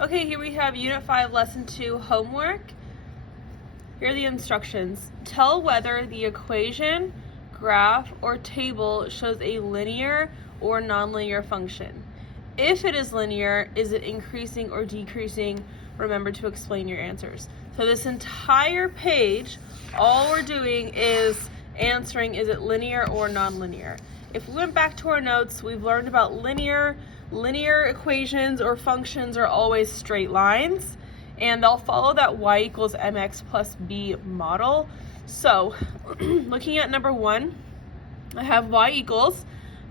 Okay, here we have Unit 5, Lesson 2 homework. Here are the instructions. Tell whether the equation, graph, or table shows a linear or nonlinear function. If it is linear, is it increasing or decreasing? Remember to explain your answers. So this entire page, all we're doing is answering, is it linear or nonlinear? If we went back to our notes, we've learned about linear equations or functions are always straight lines, and they'll follow that y equals mx plus b model. So looking at number 1, I have y equals,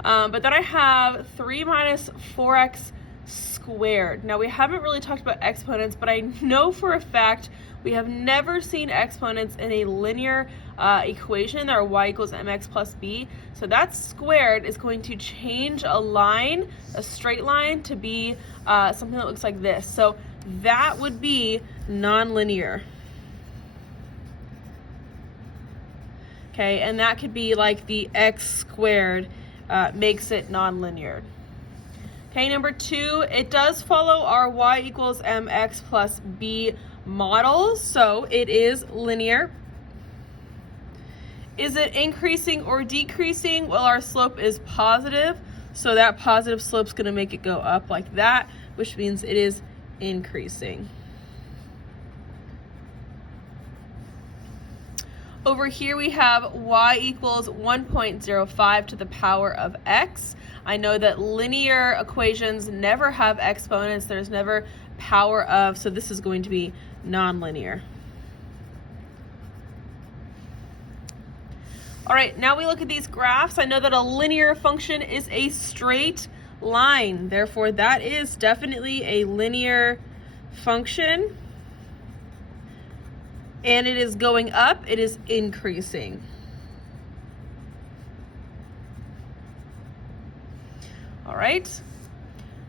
but then I have 3 minus 4x squared. Now we haven't really talked about exponents, but I know for a fact we have never seen exponents in a linear equation that are y equals mx plus b. So that squared is going to change a line, a straight line, to be something that looks like this. So that would be nonlinear. Okay, and that could be like the x squared makes it nonlinear. Okay, number 2, it does follow our y equals mx plus b model, so it is linear. Is it increasing or decreasing? Well, our slope is positive, so that positive slope is going to make it go up like that, which means it is increasing. Over here we have y equals 1.05 to the power of x. I know that linear equations never have exponents. There's never power of, so this is going to be nonlinear. All right, now we look at these graphs. I know that a linear function is a straight line. Therefore, that is definitely a linear function. And it is going up, it is increasing. All right,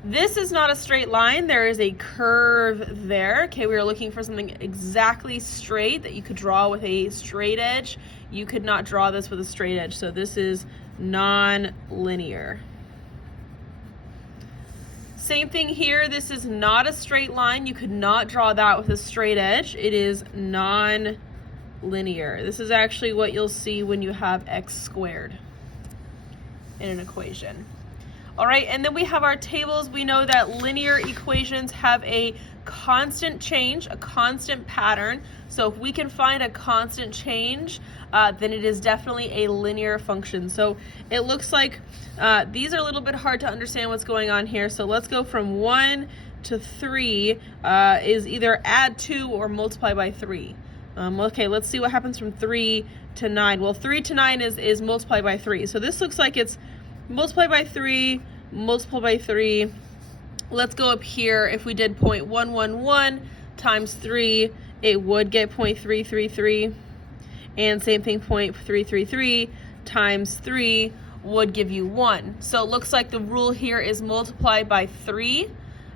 this is not a straight line. There is a curve there. Okay, we are looking for something exactly straight that you could draw with a straight edge. You could not draw this with a straight edge, so this is non-linear. Same thing here, this is not a straight line. You could not draw that with a straight edge. It is non-linear. This is actually what you'll see when you have x squared in an equation. All right, and then we have our tables. We know that linear equations have a constant change, a constant pattern. So if we can find a constant change, then it is definitely a linear function. So it looks like these are a little bit hard to understand what's going on here. So let's go from 1 to 3 is either add 2 or multiply by 3. Okay, let's see what happens from 3 to 9. Well, 3 to 9 is multiply by 3. So this looks like it's multiply by 3, multiply by 3. Let's go up here. If we did 0.111 times 3, it would get 0.333. And same thing, 0.333 times 3 would give you 1. So it looks like the rule here is multiply by 3.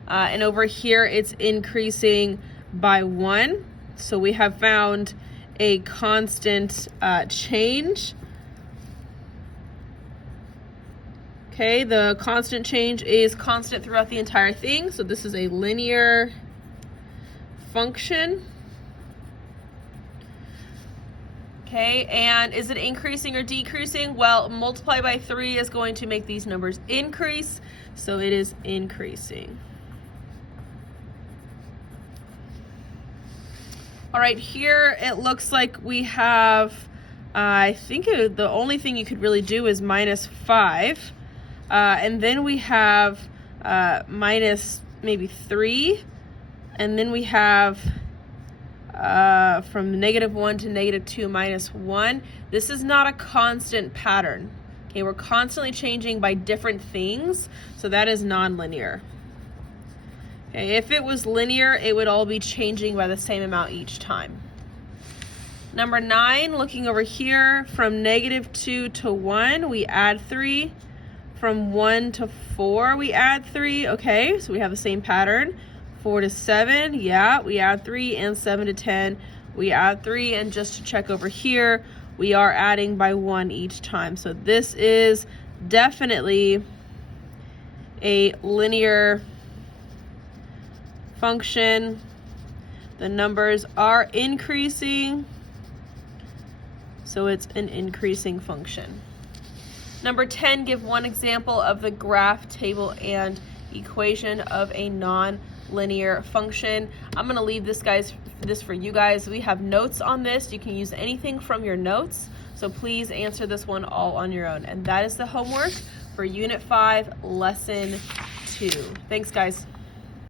And over here, it's increasing by 1. So we have found a constant change. Okay, the constant change is constant throughout the entire thing, so this is a linear function. Okay, and is it increasing or decreasing? Well, multiply by 3 is going to make these numbers increase, so it is increasing. All right, here it looks like we have, I think the only thing you could really do is minus 5. And then we have minus maybe 3, and then we have from -1 to -2 minus 1. This is not a constant pattern. Okay, we're constantly changing by different things, so that is nonlinear. Okay, if it was linear, it would all be changing by the same amount each time. Number 9, looking over here, from -2 to 1, we add 3. From 1 to 4, we add 3. Okay, so we have the same pattern. 4 to 7, yeah, we add 3, and 7 to 10, we add 3, and just to check over here, we are adding by 1 each time. So this is definitely a linear function. The numbers are increasing, so it's an increasing function. Number 10, give one example of the graph, table, and equation of a non-linear function. I'm going to leave this for you guys. We have notes on this. You can use anything from your notes, so please answer this one all on your own. And that is the homework for Unit 5, Lesson 2. Thanks, guys.